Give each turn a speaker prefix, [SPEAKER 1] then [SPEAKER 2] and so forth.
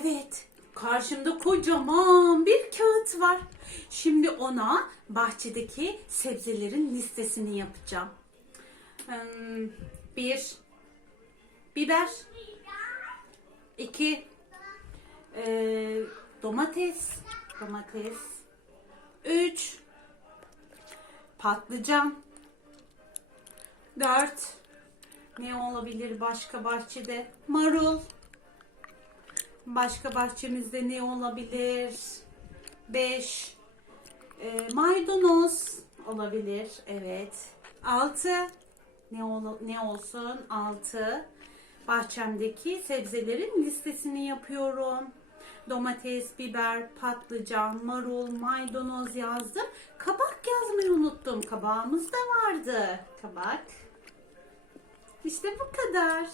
[SPEAKER 1] Evet, karşımda kocaman bir kağıt var. Şimdi ona bahçedeki sebzelerin listesini yapacağım. Hmm, Bir, biber. İki, ee, domates. Domates. Üç, patlıcan. Dört, ne olabilir başka bahçede? Marul. Başka bahçemizde ne olabilir? 5 maydanoz olabilir. Evet. 6 ne ol, ne olsun? 6 bahçemdeki sebzelerin listesini yapıyorum. Domates, biber, patlıcan, marul, maydanoz yazdım. Kabak yazmayı unuttum. Kabağımız da vardı. Kabak. İşte bu kadar.